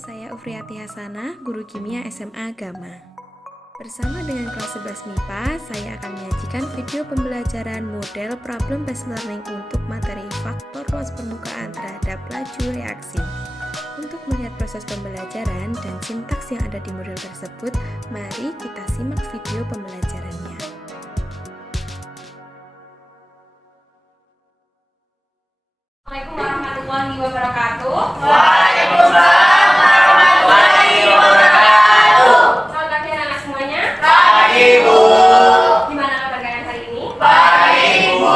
saya Ufriati Hasanah, guru kimia SMA Gama. Bersama dengan kelas 11 MIPA, saya akan menyajikan video pembelajaran model problem based learning untuk materi faktor luas permukaan terhadap laju reaksi. Untuk melihat proses pembelajaran dan sintaks yang ada di model tersebut, mari kita simak video pembelajarannya. Assalamualaikum warahmatullahi wabarakatuh. Waalaikumsalam warahmatullahi wabarakatuh. Selamat pagi anak-anak semuanya. Pagi, Bu. Gimana kabar kalian hari ini? Baik, Bu.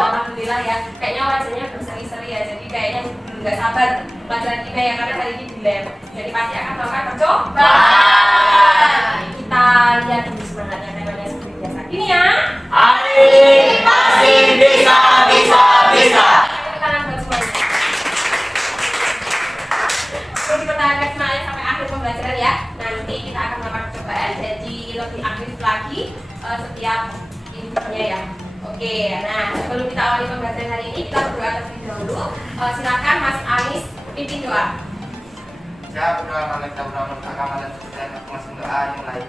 Alhamdulillah ya. Kayaknya wajahnya berseri-seri ya. Jadi kayaknya nggak sabar pelajaran kimia ya, karena hari ini di lab. Jadi pasti akan melakukan percobaan. Kita lihat dulu semangatnya temanya seperti biasa. Ini ya. Hari ini pasti bisa. Tangan buat semuanya. Perlu dipertahankan semangatnya sampai akhir pembelajaran ya. Nanti kita akan melakukan percobaan, jadi lebih aktif lagi setiap individunya ya. Oke, nah sebelum kita awali pembelajaran hari ini, kita berdoa terlebih dahulu. Silakan Mas Anis pimpin doa. Saya berdoa kepada kita berdoa agama dan kemudian masuk doa yang lain.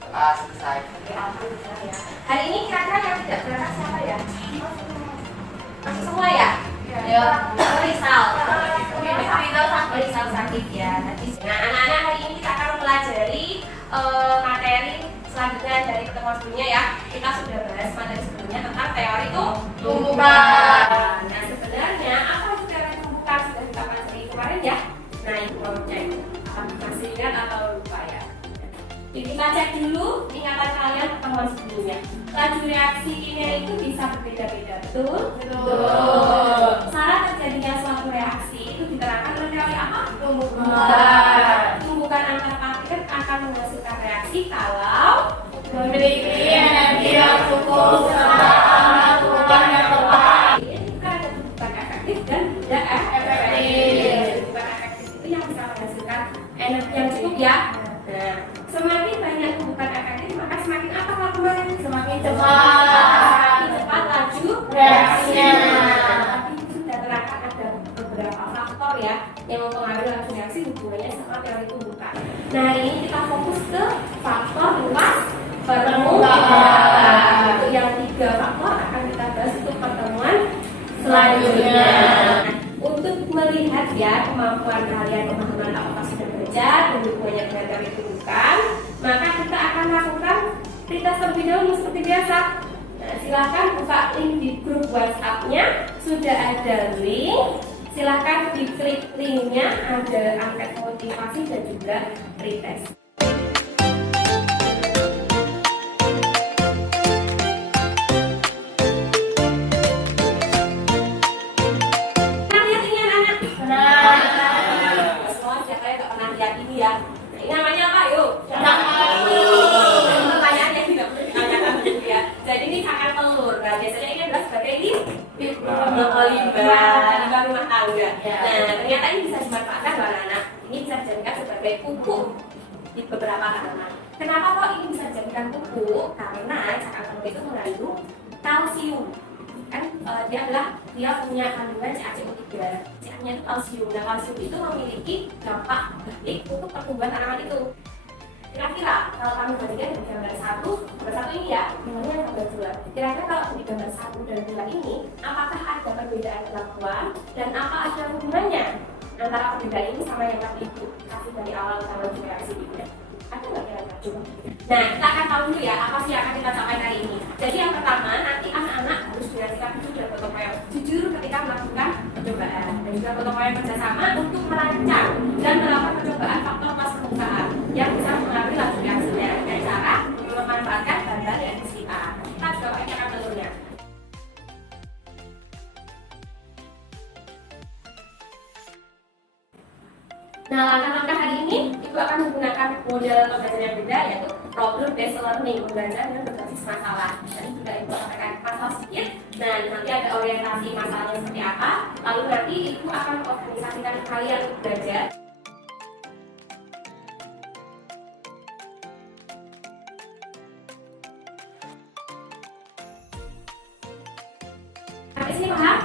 Doa selesai. Oke, alhamdulillah ya. Hari ini kira-kira yang tidak berangkat siapa ya? Masuk semua ya? Ya. Rizal. Rizal sakit ya. Nah, anak-anak hari ini kita akan mempelajari materi selanjutnya dari pertemuan sebelumnya ya. Kita sudah bahas materi sebelumnya tentang teori tumbukan. Nah, sebenarnya apa itu teori tumbukan sudah kita pelajari kemarin ya? Nah, itu mau cek. Masih ingat atau lupa ya? Jadi kita cek dulu ingatan kalian pertemuan sebelumnya. Laju reaksi kimia itu bisa berbeda-beda, betul? Betul. Syarat terjadinya suatu reaksi itu diterangkan oleh teori apa? Tumbukan. Tumbukan antar partikel akan menghasilkan reaksi kalau memiliki energi yang cukup serta tumbukan yang tepat. Ini bukan ada tumbukan efektif dan tidak efektif. Tumbukan efektif itu yang bisa menghasilkan energi yang cukup ya. Nah, semakin banyak tumbukan efektif, maka semakin apa kelakuan? Semakin cepat laju reaksinya. Tapi itu sudah terangkan ada beberapa faktor ya yang mempengaruhi laju reaksi hubungannya sama teori tumbukan. Nah, hari ini kita fokus ke faktor luas permukaan. Untuk yang 3 faktor akan kita bahas untuk pertemuan selanjutnya. Untuk melihat ya kemampuan kalian pemahaman apakah sudah belajar dan hubungannya dengan teori tumbukan, maka kita akan lakukan pretest terlebih dahulu seperti biasa. Nah, silakan buka link di grup WhatsApp-nya, sudah ada link. Silakan diklik linknya, ada angket motivasi dan juga pretest. Pertanyaannya tidak perlu ditanyakan dulu ya. Jadi ini cakar telur. Nah, biasanya ini adalah sebagai limbah rumah tangga. Nah, ternyata ini bisa dimanfaatkan oleh anak-anak. Ini bisa dijadikan sebagai pupuk di beberapa tanaman. Kenapa kok ini bisa dijadikan pupuk? Karena cakar telur itu mengandung kalsium. Kan dia punya kandungan CaCO3. CA-nya itu kalsium. Nah, kalsium itu memiliki dampak baik untuk pertumbuhan tanaman itu. Kira-kira kalau kami bandingkan di gambar gambar satu ini ya, dengan gambar 2. Kira-kira kalau di gambar 1 dan 2 ini, apakah ada perbedaan kelakuan dan apa ada hubungannya antara perbedaan ini sama yang tadi Ibu kasih dari awal utama reaksi kimia? Ada nggak kira-kira? Coba. Nah, kita akan tahu dulu ya apa sih yang akan kita capai hari ini. Jadi yang pertama, nanti anak-anak harus menyaksikan video dan foto yang jujur ketika melakukan percobaan dan juga foto yang kerjasama untuk merancang dan melakukan percobaan faktor luas permukaan yang bisa mengaruhi laju reaksinya dengan cara memanfaatkan bahan-bahan yang di sekitar. Kita juga pakai akan telurnya. Nah, langkah-langkah hari ini Ibu akan menggunakan model pembelajaran yang beda, yaitu problem based learning, pembelajaran dengan berbasis masalah. Jadi juga Ibu sampaikan masalah sedikit, dan nanti ada orientasi masalahnya seperti apa. Lalu nanti Ibu akan mengorganisasikan kalian untuk belajar. Sampai sini paham?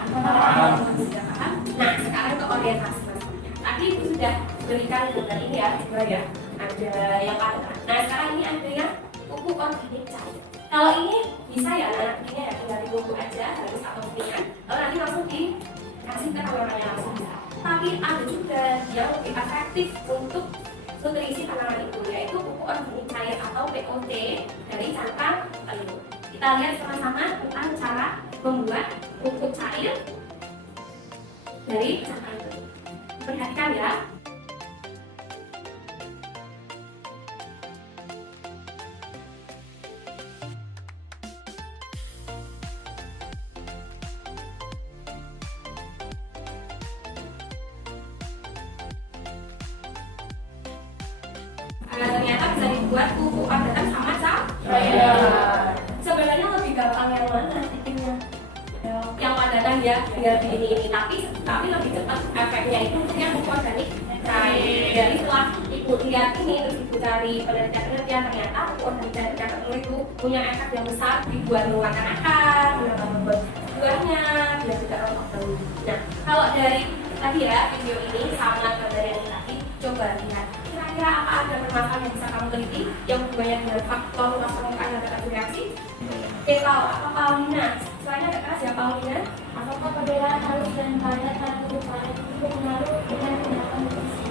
Sudah paham? Nah, sekarang ke orientasi masuknya. Tadi Ibu sudah berikan gambar ini ya, coba ya. Ada yang ada. Nah, sekarang ini ada yang pupuk organik cair. Kalau ini bisa ya, nantinya ya tinggal dibungkus aja, harus atau kuningan. Lalu nanti langsung dikasih ke tanamannya langsung. Tapi ada juga yang lebih efektif untuk nutrisi tanaman itu, yaitu pupuk organik cair atau POC dari cangkang telur. Kita lihat sama-sama tentang cara membuat pupuk cair dari cangkang telur. Perhatikan ya. Ternyata bisa dibuat pupuk padat sama cair. Sebenarnya lebih gampang yang mana bikinnya? Yang padatan ya, tinggal di ini. Tapi lebih cepat efeknya itu yang pupuk organik cair. Jadi setelah Ibu lihat ini, terus Ibu cari penelitian ternyata pupuk organik cair cangkang telur itu punya efek yang besar dibuat mengeluarkan akar, membuat buahnya, dan juga rontok daun. Nah, kalau dari tadi ya video ini sama gambar yang tadi, coba lihat. Kira-kira apa ada permasalahan yang bisa kamu teliti yang hubungannya dengan faktor luas permukaan yang dapat bereaksi? Kalau apa Paulina? Selainnya ada keras ya Paulina? Apakah perbedaan halus dan padat pada pupuk padat itu berpengaruh dengan tindakan nutrisi?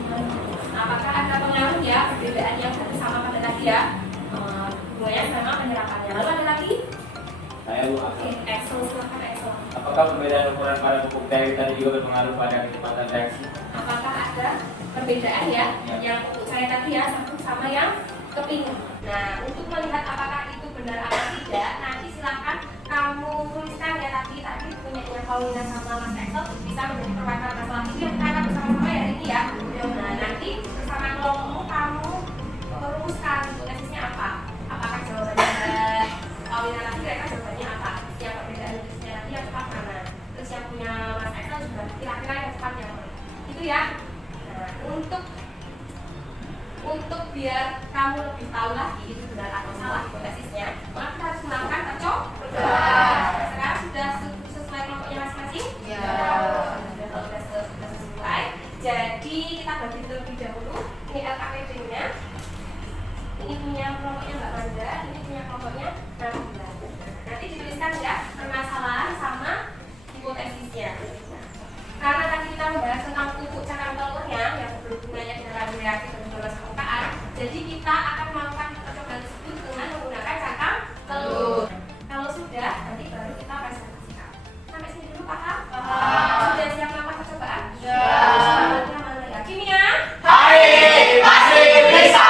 Apakah ada pengaruh ya perbedaan yang satu sama pada tadi ya? Hubungannya sama penyerapannya. Lalu ada lagi? Saya Bu. Oke, Excel, silakan Excel. Apakah perbedaan ukuran pada pupuk cair tadi juga berpengaruh pada kecepatan reaksi? Apakah ada perbedaan ya yang untuk saya tadi ya satu sama yang keping. Nah, untuk melihat apakah itu benar atau tidak, nanti silakan kamu tuliskan ya tadi punyanya Paulina sama Mas Excel bisa menjadi perwakilan masalah itu yang kita akan bersama-sama ya ini ya. Nah, nanti bersama kelompokmu kamu rumuskan tesisnya apa? Apakah jawabannya Paulina tadi mereka jawabannya apa? Yang perbedaan tesisnya tadi yang tepat mana? Terus yang punya Mas Excel juga kira-kira yang tepat yang mana? Itu ya. Nah, untuk biar kamu lebih tahu lagi itu benar atau salah hipotesisnya, maka kita harus melakukan percobaan. Sekarang sudah sesuai kelompoknya masing-masing? Ya. Kalau sudah sesuai, jadi kita bagi terlebih dahulu. Ini LKPD-nya. Ini punya kelompoknya Mbak Manda, ini punya kelompoknya Nabila. Nanti dituliskan ya permasalahan sama hipotesisnya. Karena tadi kita membahas tentang pupuk cangkang telurnya yang berhubungannya dengan reaksi dan luas permukaan, jadi kita akan melakukan percobaan tersebut dengan menggunakan cangkang telur. Kalau sudah, nanti baru kita presentasikan. Sampai sini dulu paham? Sudah siap melakukan percobaan? Ya. Mana ya? Kimia? Hai, pasti bisa.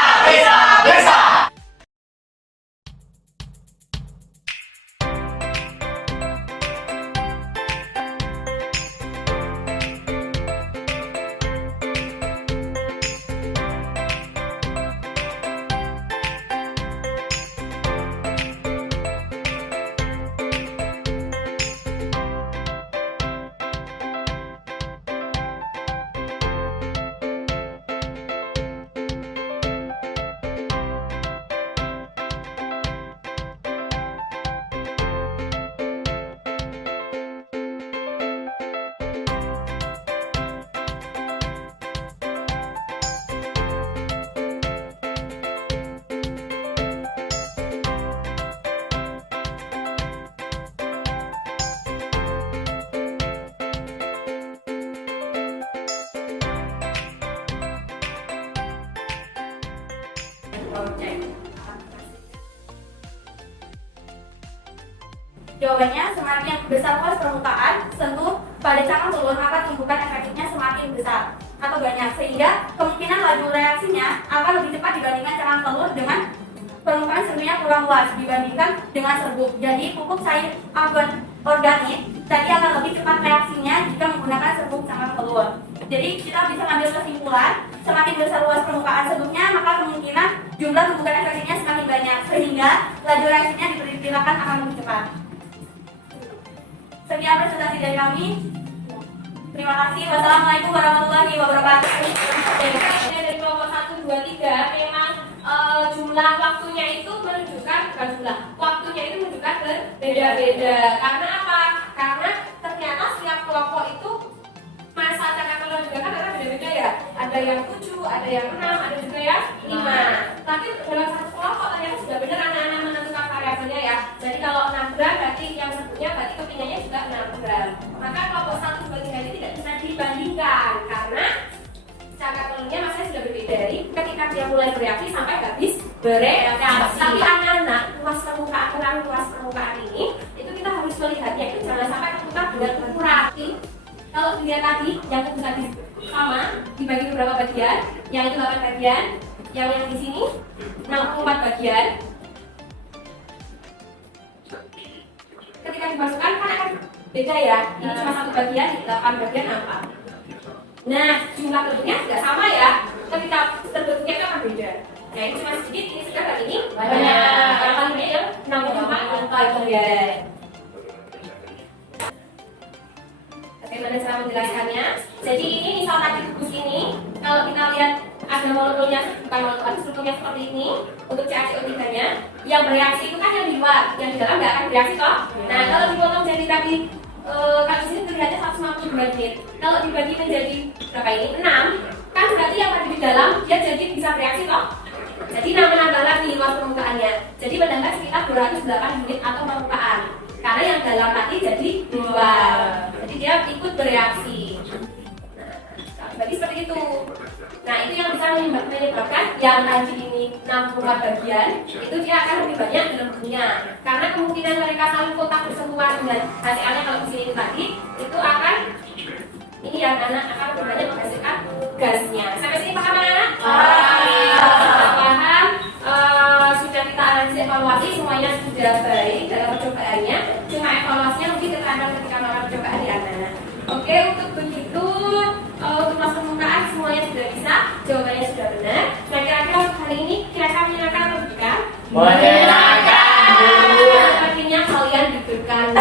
Jawabannya, semakin besar luas permukaan sentuh pada cangkang telur, maka tumbukan efektifnya semakin besar atau banyak, sehingga kemungkinan laju reaksinya akan lebih cepat dibandingkan cangkang telur dengan permukaan sentuhnya kurang luas dibandingkan dengan serbuk. Jadi pupuk cair organik tadi akan lebih cepat reaksinya jika menggunakan serbuk cangkang telur. Jadi kita bisa ambil kesimpulan, semakin besar luas permukaan serbuknya, maka kemungkinan jumlah tumbukan efektifnya semakin banyak, sehingga laju reaksinya diperkirakan akan lebih cepat. Sekian presentasi dari kami. Terima kasih. Wassalamualaikum warahmatullahi wabarakatuh. Dari kelompok 1, 2, 3 memang jumlah waktunya itu menunjukkan, bukan jumlah, waktunya itu menunjukkan berbeda-beda. Karena apa? Karena ternyata setiap kelompok ada yang 7, ada yang 6, ada juga yang 5. Tapi dalam satu kelompok ternyata sudah benar anak-anak menentukan variabelnya ya. Jadi kalau 6 gram berarti yang satunya berarti kepingannya juga 6 gram. Maka kelompok 1, 2, 3 ini tidak bisa dibandingkan karena cakar telurnya masanya sudah berbeda dari ketika dia mulai bereaksi sampai habis bereaksi. Tapi anak-anak luas permukaan ini itu kita harus melihatnya itu jangan sampai tertukar dengan ukuran. Kalau dilihat tadi yang tadi sama dibagi beberapa bagian, yang itu 8 bagian, yang di sini 64 bagian. Ketika dimasukkan kan akan beda ya. Ini cuma 1 bagian, 8 bagian apa? Nah, jumlah bentuknya tidak sama ya. Ketika terbentuknya kan akan beda. Nah, ini cuma sedikit, ini sudah berarti ini banyak. Yang paling banyak yang 64 yang paling bagian. Bagaimana cara menjelaskannya? Jadi ini misal tadi bungkus ini, kalau kita lihat ada molekulnya, bukan molekul, strukturnya seperti ini. Untuk CaCO3-nya, yang bereaksi itu kan yang di luar, yang di dalam nggak akan bereaksi toh. Nah, kalau dipotong jadi tadi kalau di sini terlihatnya 152 menit. Kalau dibagi menjadi berapa ini? 6. Kan berarti yang tadi di dalam dia jadi bisa bereaksi toh. Jadi menambah lagi luas permukaannya. Jadi menambah sekitar 208 unit atau permukaan. Karena yang dalam tadi jadi di luar. Jadi dia ikut bereaksi. Nah, berarti seperti itu. Nah, itu yang bisa menyebabkan yang tadi ini 64 bagian itu dia akan lebih banyak dalam bentuknya. Karena kemungkinan mereka saling kontak bersentuhan dengan HCl-nya kalau di sini tadi itu akan ini ya anak akan lebih banyak menghasilkan gasnya. Sampai sini paham anak? Paham? Sudah kita analisis evaluasi semuanya sudah baik dalam percobaannya. Cuma evaluasinya mungkin terkadang ketika melakukan percobaan di anak. Oke, untuk begitu untuk kelas permukaan semuanya sudah bisa, jawabannya sudah benar. Nah, kira-kira untuk hari ini kira-kira menyenangkan atau bukan? Menyenangkan. Artinya kalian deg-degan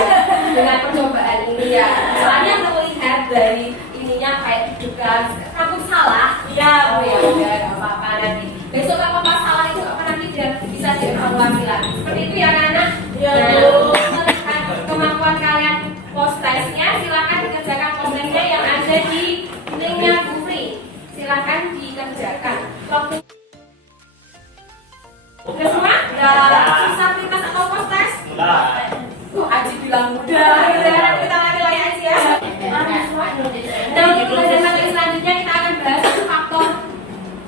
dengan percobaan ini ya. Soalnya terlihat dari ininya kayak deg-degan. Kamu salah? Ya, Bu ya. Udah, nggak apa-apa nanti. Besok kalau Bapak salah itu apa nanti biar bisa dievaluasi lagi. Seperti itu ya, anak-anak. Ya, Bu. Melihat kemampuan kalian post testnya, silakan dikerjakan post testnya yang ada di linknya Bu Fri. Silakan dikerjakan. Waktu udah semua? Udah susah prioritas atau post test? Aji bilang udah. Udah, kita lari-lari aja ya. Nah, untuk pelajaran materi selanjutnya kita akan bahas faktor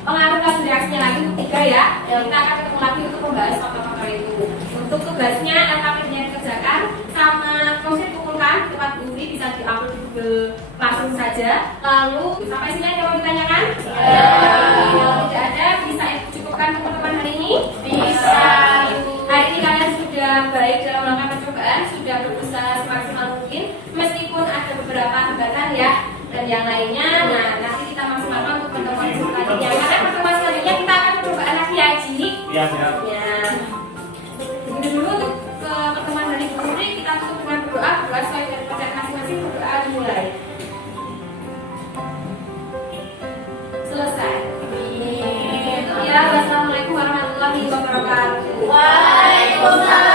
pengaruh gas reaksinya lagi untuk 3 ya. Kita akan ketemu lagi untuk membahas faktor-faktor itu. Untuk tugasnya LKP-nya dikerjakan sama proses kumpulkan di tempat Bu Fri, bisa diupload di Google langsung saja. Lalu sampai sini ada yang mau ditanyakan? Kalau tidak ada, bisa ibu cukupkan teman-teman hari ini? Bisa. Hari ini kalian sudah baik dalam melakukan percobaan, sudah berusaha semaksimal mungkin, meskipun ada beberapa hambatan ya dan yang lainnya. Nah, nanti kita maksimalkan untuk pertemuan selanjutnya. Karena pertemuan selanjutnya kita akan percobaan lagi ya, Ji. Iya, siap. Ya. Begitu dulu untuk ke pertemuan dari Bu Fri, kita tutup dengan berdoa sesuai dari bacaan masing-masing. Berdoa dimulai. Selesai. Itu ya. Wassalamualaikum warahmatullahi wabarakatuh. Waalaikumsalam.